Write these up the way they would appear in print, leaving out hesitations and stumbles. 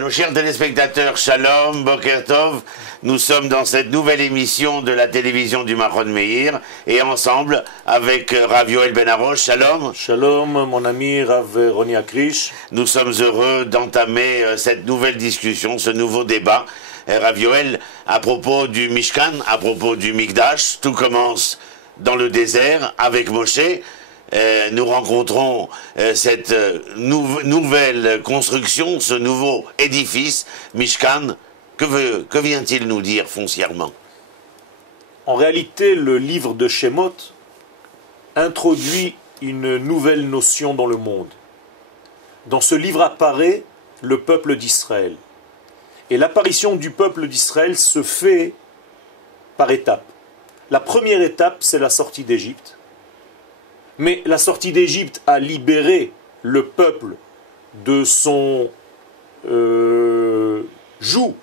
nos chers téléspectateurs, Shalom, Boker Tov, nous sommes dans cette nouvelle émission de la télévision du Mahon Meir, et ensemble avec Rav Yoel Ben Arosh, Shalom. Shalom, mon ami Rav Roni Akrish. Nous sommes heureux d'entamer cette nouvelle discussion, ce nouveau débat. Rav Yoel, à propos du Mishkan, à propos du Mikdash, tout commence dans le désert avec Moshe. Nous rencontrons cette nouvelle construction, ce nouveau édifice, Mishkan. Que vient-il nous dire foncièrement? En réalité, le livre de Shemot introduit une nouvelle notion dans le monde. Dans ce livre apparaît le peuple d'Israël. Et l'apparition du peuple d'Israël se fait par étapes. La première étape, c'est la sortie d'Égypte. Mais la sortie d'Égypte a libéré le peuple de son joug,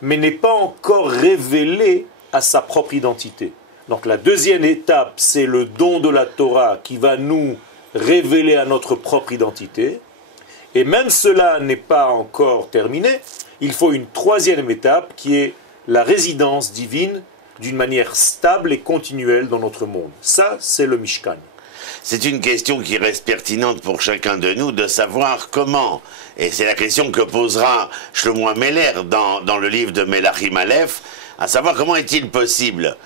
mais n'est pas encore révélé à sa propre identité. Donc la deuxième étape, c'est le don de la Torah qui va nous révéler à notre propre identité. Et même cela n'est pas encore terminé, il faut une troisième étape qui est la résidence divine d'une manière stable et continuelle dans notre monde. Ça, c'est le Mishkan. C'est une question qui reste pertinente pour chacun de nous de savoir comment, et c'est la question que posera Shlomo Ameler dans le livre de Melachim Aleph, à savoir comment est-il possible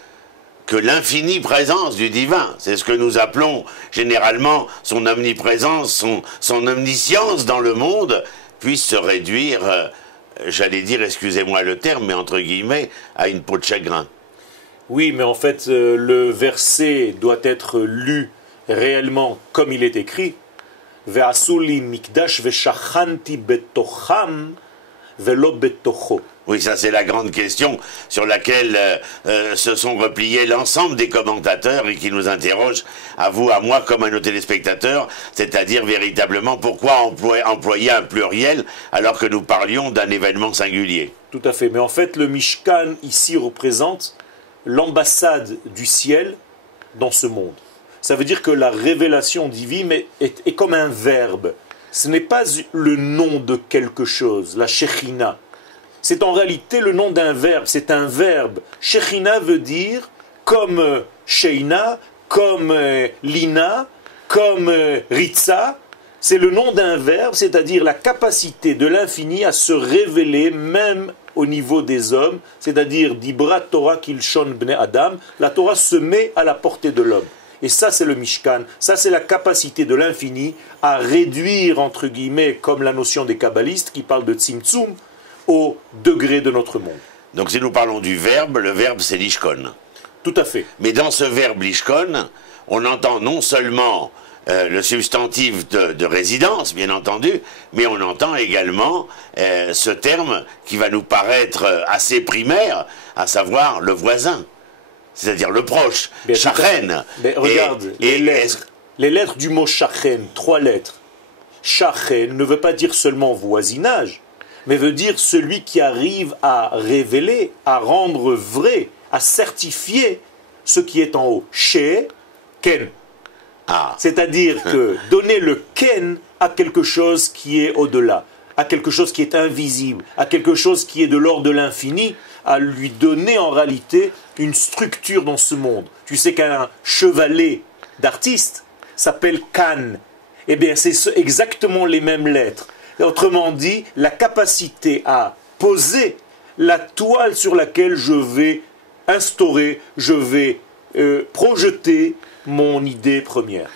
que l'infinie présence du divin, c'est ce que nous appelons généralement son omniprésence, son omniscience dans le monde, puisse se réduire, j'allais dire, excusez-moi le terme, mais entre guillemets, à une peau de chagrin. Oui, mais en fait, le verset doit être lu réellement comme il est écrit. Ve'asuli mikdash ve'shachanti betocham ve'lo betocho. Oui, ça c'est la grande question sur laquelle se sont repliés l'ensemble des commentateurs et qui nous interrogent, à vous, à moi, comme à nos téléspectateurs, c'est-à-dire véritablement pourquoi employer un pluriel alors que nous parlions d'un événement singulier. Tout à fait, mais en fait le Mishkan ici représente l'ambassade du ciel dans ce monde. Ça veut dire que la révélation divine est comme un verbe. Ce n'est pas le nom de quelque chose, la Shekhinah. C'est en réalité le nom d'un verbe, c'est un verbe. Shekhinah veut dire comme Sheina, comme Lina, comme Ritza. C'est le nom d'un verbe, c'est-à-dire la capacité de l'infini à se révéler même au niveau des hommes, c'est-à-dire Dibra Torah Kilshon Bnei Adam, la Torah se met à la portée de l'homme. Et ça c'est le Mishkan, ça c'est la capacité de l'infini à réduire, entre guillemets, comme la notion des kabbalistes qui parlent de Tzimtzum, au degré de notre monde. Donc si nous parlons du verbe, le verbe c'est l'ishkon. Tout à fait. Mais dans ce verbe l'ishkon, on entend non seulement le substantif de résidence, bien entendu, mais on entend également ce terme qui va nous paraître assez primaire, à savoir le voisin, c'est-à-dire le proche, shachen. Regarde, les lettres du mot shachen, 3 lettres. Shachen ne veut pas dire seulement voisinage, mais veut dire celui qui arrive à révéler, à rendre vrai, à certifier ce qui est en haut. She, ken. C'est-à-dire que donner le ken à quelque chose qui est au-delà, à quelque chose qui est invisible, à quelque chose qui est de l'ordre de l'infini, à lui donner en réalité une structure dans ce monde. Tu sais qu'un chevalet d'artiste s'appelle Kan. Eh bien, c'est exactement les mêmes lettres. Autrement dit, la capacité à poser la toile sur laquelle je vais instaurer, je vais projeter mon idée première.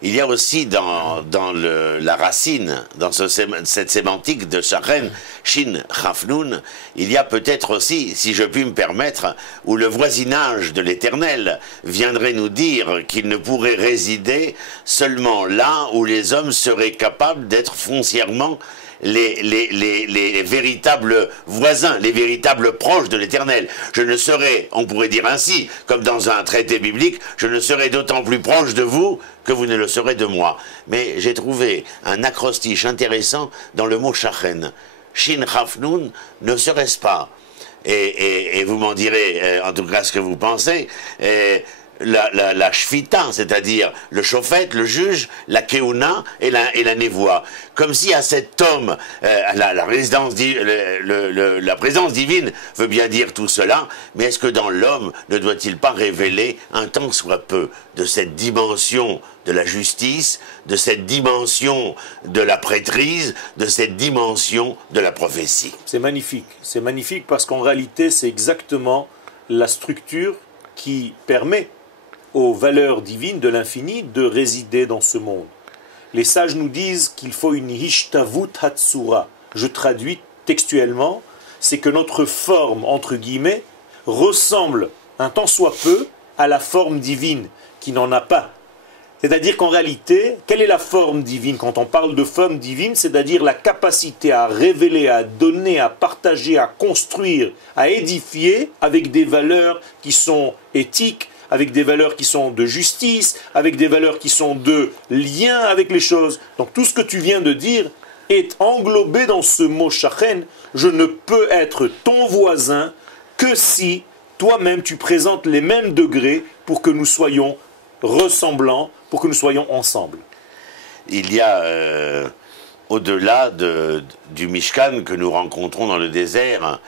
Il y a aussi dans la racine, dans cette sémantique de Shachen, Shin, Chafnoun, il y a peut-être aussi, si je puis me permettre, où le voisinage de l'Éternel viendrait nous dire qu'il ne pourrait résider seulement là où les hommes seraient capables d'être foncièrement les véritables voisins, les véritables proches de l'Éternel. Je ne serai, on pourrait dire ainsi, comme dans un traité biblique, je ne serai d'autant plus proche de vous que vous ne le serez de moi. Mais j'ai trouvé un acrostiche intéressant dans le mot shachen. Shin Chafnoun, ne serait-ce pas, et vous m'en direz en tout cas ce que vous pensez, la shvita, c'est-à-dire le shofet, le juge, la keuna et la névoie. Comme si à cet homme, la présence divine veut bien dire tout cela, mais est-ce que dans l'homme ne doit-il pas révéler un tant soit peu de cette dimension de la justice, de cette dimension de la prêtrise, de cette dimension de la prophétie? C'est magnifique parce qu'en réalité c'est exactement la structure qui permet aux valeurs divines de l'infini de résider dans ce monde. Les sages nous disent qu'il faut une hishtavut hatsura. Je traduis textuellement, c'est que notre forme, entre guillemets, ressemble un tant soit peu à la forme divine, qui n'en a pas. C'est-à-dire qu'en réalité, quelle est la forme divine? Quand on parle de forme divine, c'est-à-dire la capacité à révéler, à donner, à partager, à construire, à édifier avec des valeurs qui sont éthiques, avec des valeurs qui sont de justice, avec des valeurs qui sont de lien avec les choses. Donc tout ce que tu viens de dire est englobé dans ce mot shachen. Je ne peux être ton voisin que si toi-même tu présentes les mêmes degrés pour que nous soyons ressemblants, pour que nous soyons ensemble. Il y a, au-delà du Mishkan que nous rencontrons dans le désert,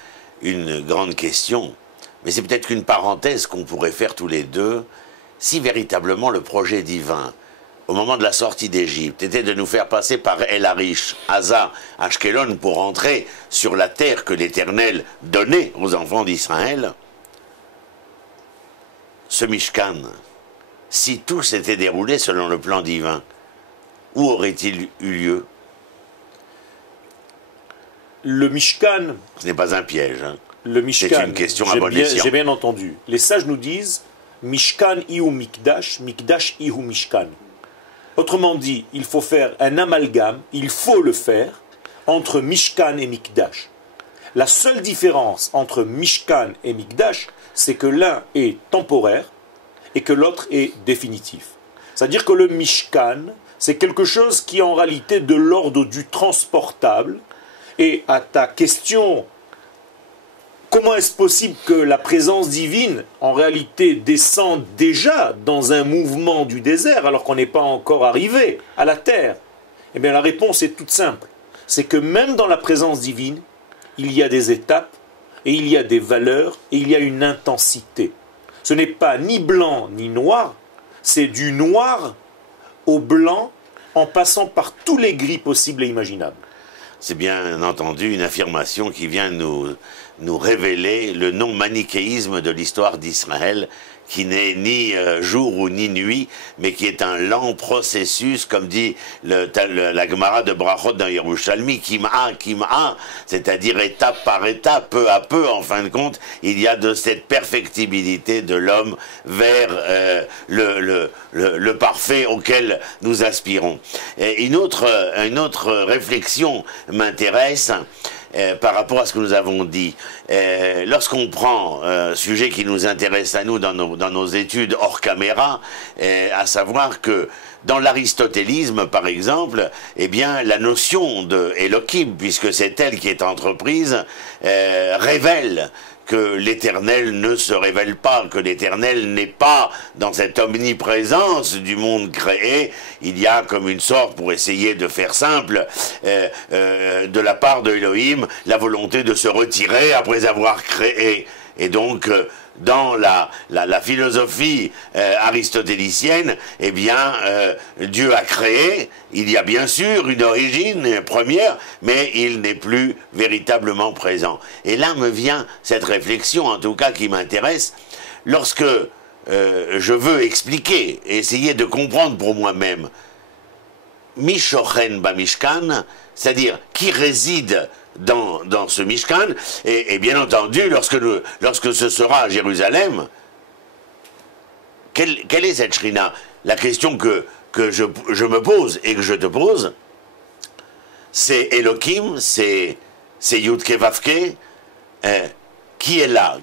une grande question. Mais c'est peut-être qu'une parenthèse qu'on pourrait faire tous les deux, si véritablement le projet divin, au moment de la sortie d'Égypte, était de nous faire passer par El Arish, Haza, Ashkelon, pour entrer sur la terre que l'Éternel donnait aux enfants d'Israël, ce Mishkan, si tout s'était déroulé selon le plan divin, où aurait-il eu lieu? Le Mishkan... Ce n'est pas un piège, hein. Le Mishkan, c'est une question à bon escient. J'ai bien entendu. Les sages nous disent Mishkan ihu mikdash, mikdash ihu Mishkan. Autrement dit, il faut faire un amalgame, il faut le faire, entre Mishkan et Mikdash. La seule différence entre Mishkan et Mikdash, c'est que l'un est temporaire et que l'autre est définitif. C'est-à-dire que le Mishkan, c'est quelque chose qui est en réalité de l'ordre du transportable. Et à ta question, comment est-ce possible que la présence divine, en réalité, descende déjà dans un mouvement du désert, alors qu'on n'est pas encore arrivé à la terre? Eh bien, la réponse est toute simple. C'est que même dans la présence divine, il y a des étapes, et il y a des valeurs, et il y a une intensité. Ce n'est pas ni blanc ni noir, c'est du noir au blanc, en passant par tous les gris possibles et imaginables. C'est bien entendu une affirmation qui vient nous révéler le non-manichéisme de l'histoire d'Israël, qui n'est ni jour ou ni nuit, mais qui est un lent processus, comme dit la Gemara de Brachot dans Yerushalmi, Kim'a, c'est-à-dire étape par étape, peu à peu, en fin de compte, il y a de cette perfectibilité de l'homme vers le parfait auquel nous aspirons. Et une autre réflexion m'intéresse, par rapport à ce que nous avons dit. Lorsqu'on prend sujet qui nous intéresse à nous dans nos études hors caméra, à savoir que dans l'aristotélisme, par exemple, eh bien, la notion de Elohim, puisque c'est elle qui est entreprise, révèle que l'Éternel ne se révèle pas, que l'Éternel n'est pas dans cette omniprésence du monde créé. Il y a comme une sorte, pour essayer de faire simple, de la part de Elohim, la volonté de se retirer après avoir créé. Et donc, dans la philosophie aristotélicienne, eh bien, Dieu a créé, il y a bien sûr une origine première, mais il n'est plus véritablement présent. Et là me vient cette réflexion, en tout cas qui m'intéresse, lorsque je veux expliquer, essayer de comprendre pour moi-même, Mishochen Bamishkan, c'est-à-dire qui réside dans ce Mishkan, et bien entendu, lorsque ce sera à Jérusalem, quelle est cette Shrina? La question que je me pose et que je te pose, c'est Elohim, c'est Yudke Vavke, qui est là?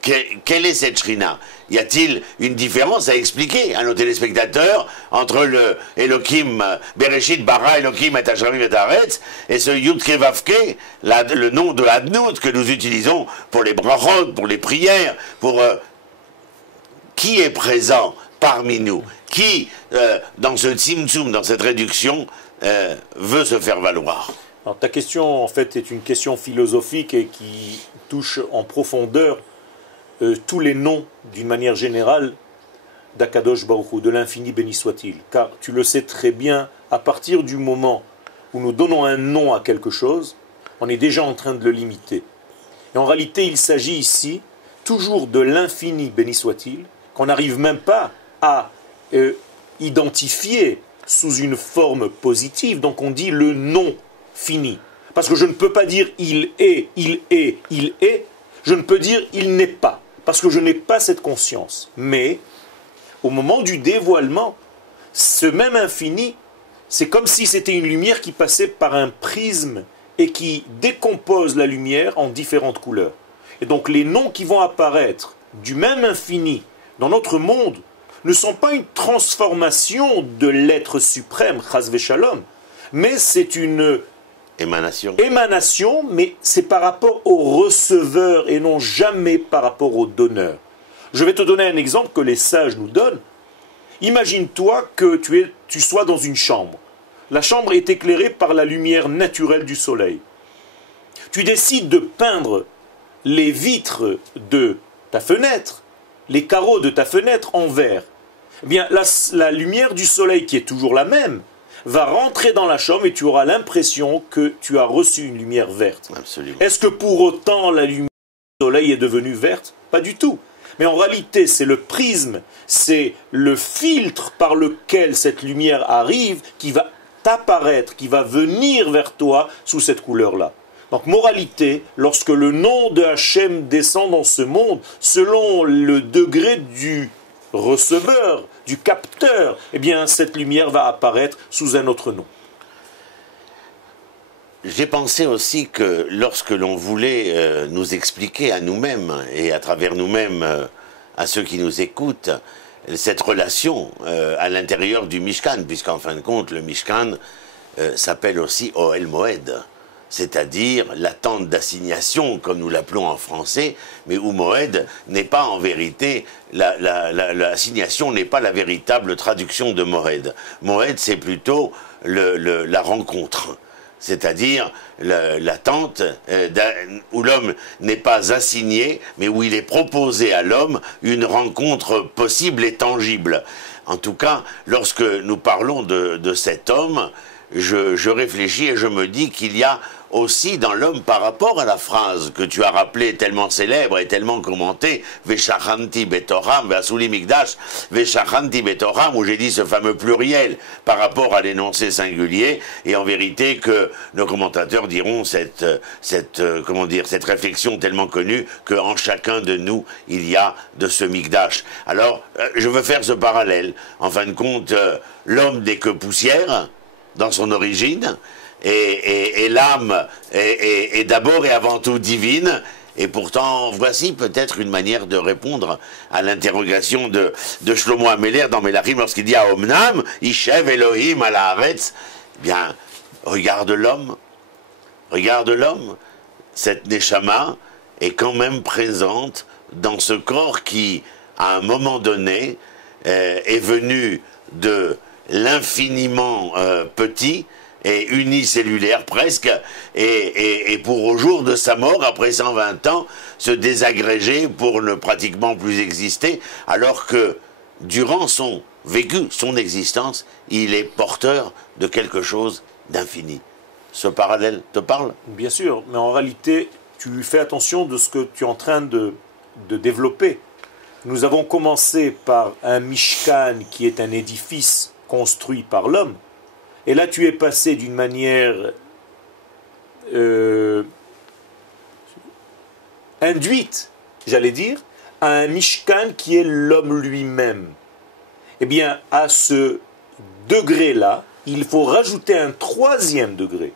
Quelle est cette Shrina? Y a-t-il une différence à expliquer à nos téléspectateurs entre le Elohim Bereshit Bara Elohim et Hashamim et Haaretz et ce Yudke Vavke, le nom de l'Adnout que nous utilisons pour les brachot, pour les prières, pour qui est présent? parmi nous qui, dans ce tzimtzum, dans cette réduction, veut se faire valoir. Alors ta question en fait est une question philosophique et qui touche en profondeur tous les noms d'une manière générale d'Akadosh Baruch Hu, de l'infini béni soit-il. Car tu le sais très bien, à partir du moment où nous donnons un nom à quelque chose, on est déjà en train de le limiter. Et en réalité, il s'agit ici toujours de l'infini béni soit-il, qu'on n'arrive même pas à identifier sous une forme positive. Donc on dit le nom fini. Parce que je ne peux pas dire il est, il est, il est. Je ne peux dire il n'est pas. Parce que je n'ai pas cette conscience. Mais au moment du dévoilement, ce même infini, c'est comme si c'était une lumière qui passait par un prisme et qui décompose la lumière en différentes couleurs. Et donc les noms qui vont apparaître du même infini dans notre monde ne sont pas une transformation de l'être suprême, Chas v'Shalom, mais c'est une émanation, mais c'est par rapport au receveur et non jamais par rapport au donneur. Je vais te donner un exemple que les sages nous donnent. Imagine-toi que tu sois dans une chambre. La chambre est éclairée par la lumière naturelle du soleil. Tu décides de peindre les vitres de ta fenêtre, les carreaux de ta fenêtre en vert. Eh bien, la lumière du soleil, qui est toujours la même, va rentrer dans la chambre et tu auras l'impression que tu as reçu une lumière verte. Absolument. Est-ce que pour autant la lumière du soleil est devenue verte? Pas du tout. Mais en réalité, c'est le prisme, c'est le filtre par lequel cette lumière arrive qui va t'apparaître, qui va venir vers toi sous cette couleur-là. Donc, moralité, lorsque le nom de Hachem descend dans ce monde, selon le degré du receveur, du capteur, eh bien, cette lumière va apparaître sous un autre nom. J'ai pensé aussi que lorsque l'on voulait nous expliquer à nous-mêmes et à travers nous-mêmes à ceux qui nous écoutent, cette relation à l'intérieur du Mishkan, puisqu'en fin de compte, le Mishkan s'appelle aussi Ohel Moed, c'est-à-dire la tente d'assignation, comme nous l'appelons en français, mais où Moed n'est pas en vérité, l'assignation n'est pas la véritable traduction de Moed. Moed, c'est plutôt la rencontre. C'est-à-dire l'attente où l'homme n'est pas assigné, mais où il est proposé à l'homme une rencontre possible et tangible. En tout cas, lorsque nous parlons de cet homme, je réfléchis et je me dis qu'il y a aussi dans l'homme par rapport à la phrase que tu as rappelée tellement célèbre et tellement commentée, Veshachanti betoram, Veasuli Mikdash, Veshachanti betoram, où j'ai dit ce fameux pluriel par rapport à l'énoncé singulier, et en vérité que nos commentateurs diront cette réflexion tellement connue qu'en chacun de nous il y a de ce Mikdash. Alors, je veux faire ce parallèle. En fin de compte, l'homme n'est que poussière dans son origine, et l'âme est d'abord et avant tout divine, et pourtant voici peut-être une manière de répondre à l'interrogation de Shlomo Améler dans Melachim lorsqu'il dit à Omnam, Ishev Elohim à la Haaretz. Bien, regarde l'homme, cette Neshama est quand même présente dans ce corps qui, à un moment donné, est venu de l'infiniment petit et unicellulaire presque, et pour au jour de sa mort, après 120 ans, se désagréger pour ne pratiquement plus exister, alors que durant son vécu, son existence, il est porteur de quelque chose d'infini. Ce parallèle te parle? Bien sûr, mais en réalité, tu fais attention de ce que tu es en train de développer. Nous avons commencé par un Mishkan qui est un édifice construit par l'homme, et là tu es passé d'une manière induite, j'allais dire, à un Mishkan qui est l'homme lui-même. Eh bien, à ce degré-là, il faut rajouter un troisième degré.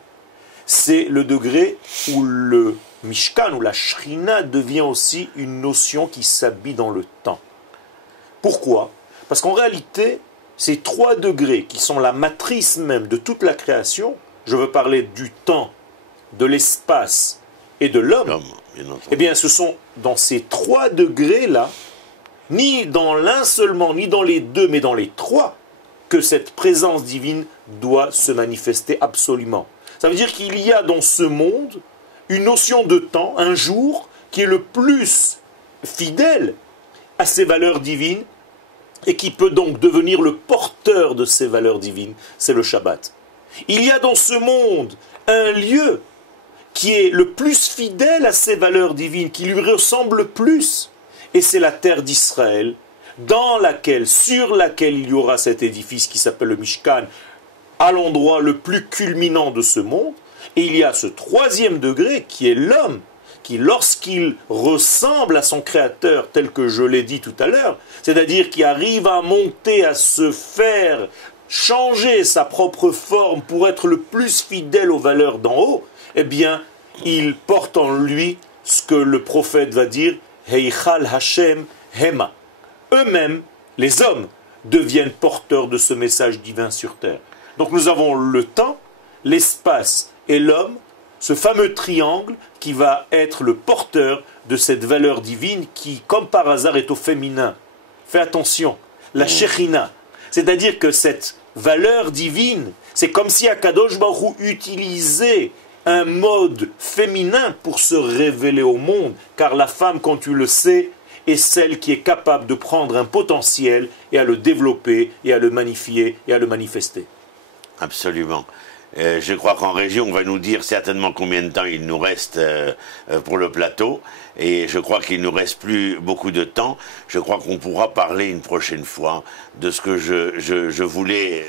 C'est le degré où le Mishkan, où la Shrina devient aussi une notion qui s'habille dans le temps. Pourquoi? Parce qu'en réalité, ces trois degrés qui sont la matrice même de toute la création, je veux parler du temps, de l'espace et de l'homme, eh bien ce sont dans ces trois degrés-là ni dans l'un seulement, ni dans les deux, mais dans les trois, que cette présence divine doit se manifester absolument. Ça veut dire qu'il y a dans ce monde une notion de temps, un jour, qui est le plus fidèle à ces valeurs divines et qui peut donc devenir le porteur de ces valeurs divines, c'est le Shabbat. Il y a dans ce monde un lieu qui est le plus fidèle à ces valeurs divines, qui lui ressemble le plus, et c'est la terre d'Israël, sur laquelle il y aura cet édifice qui s'appelle le Mishkan, à l'endroit le plus culminant de ce monde, et il y a ce troisième degré qui est l'homme, qui lorsqu'il ressemble à son créateur, tel que je l'ai dit tout à l'heure, c'est-à-dire qui arrive à monter, à se faire changer sa propre forme pour être le plus fidèle aux valeurs d'en haut, eh bien, il porte en lui ce que le prophète va dire, Heichal Hashem Hema. Eux-mêmes, les hommes, deviennent porteurs de ce message divin sur terre. Donc nous avons le temps, l'espace et l'homme, ce fameux triangle qui va être le porteur de cette valeur divine qui, comme par hasard, est au féminin. Fais attention, la Shekhinah. C'est-à-dire que cette valeur divine, c'est comme si Akadosh Baruch Hu utilisait un mode féminin pour se révéler au monde, car la femme, quand tu le sais, est celle qui est capable de prendre un potentiel et à le développer, et à le magnifier, et à le manifester. Absolument. Je crois qu'en régie, on va nous dire certainement combien de temps il nous reste pour le plateau. Et je crois qu'il ne nous reste plus beaucoup de temps. Je crois qu'on pourra parler une prochaine fois de ce que je voulais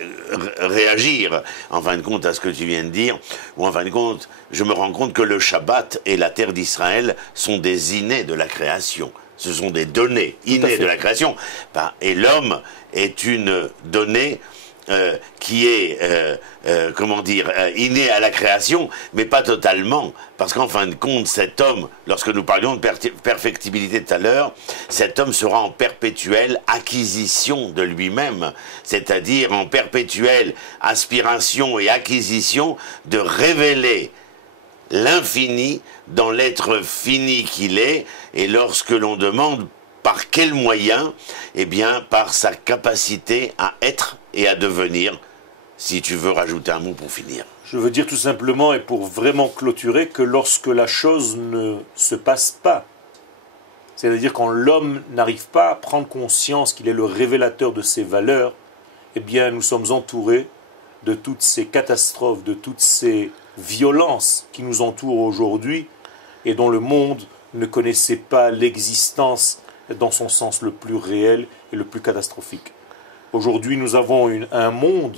réagir, en fin de compte, à ce que tu viens de dire. Ou en fin de compte, je me rends compte que le Shabbat et la terre d'Israël sont des innés de la création. Ce sont des données innées de la création. Et l'homme est une donnée qui est, inné à la création, mais pas totalement, parce qu'en fin de compte, cet homme, lorsque nous parlions de perfectibilité tout à l'heure, cet homme sera en perpétuelle acquisition de lui-même, c'est-à-dire en perpétuelle aspiration et acquisition de révéler l'infini dans l'être fini qu'il est, et lorsque l'on demande par quel moyen? Eh bien, par sa capacité à être et à devenir, si tu veux rajouter un mot pour finir. Je veux dire tout simplement, et pour vraiment clôturer, que lorsque la chose ne se passe pas, c'est-à-dire quand l'homme n'arrive pas à prendre conscience qu'il est le révélateur de ses valeurs, eh bien, nous sommes entourés de toutes ces catastrophes, de toutes ces violences qui nous entourent aujourd'hui et dont le monde ne connaissait pas l'existence dans son sens le plus réel et le plus catastrophique. Aujourd'hui, nous avons un monde,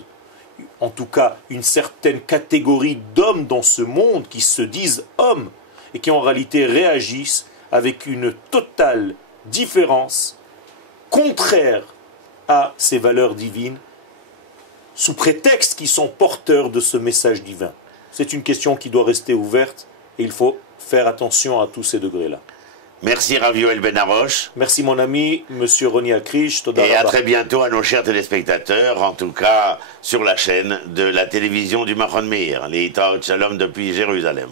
en tout cas une certaine catégorie d'hommes dans ce monde qui se disent hommes et qui en réalité réagissent avec une totale différence, contraire à ces valeurs divines, sous prétexte qu'ils sont porteurs de ce message divin. C'est une question qui doit rester ouverte et il faut faire attention à tous ces degrés-là. Merci Rav Yoel Ben Harosh. Merci mon ami, monsieur Roni Akrish. Et à très bientôt à nos chers téléspectateurs, en tout cas sur la chaîne de la télévision du Mahon Meir. Les Itaot Shalom depuis Jérusalem.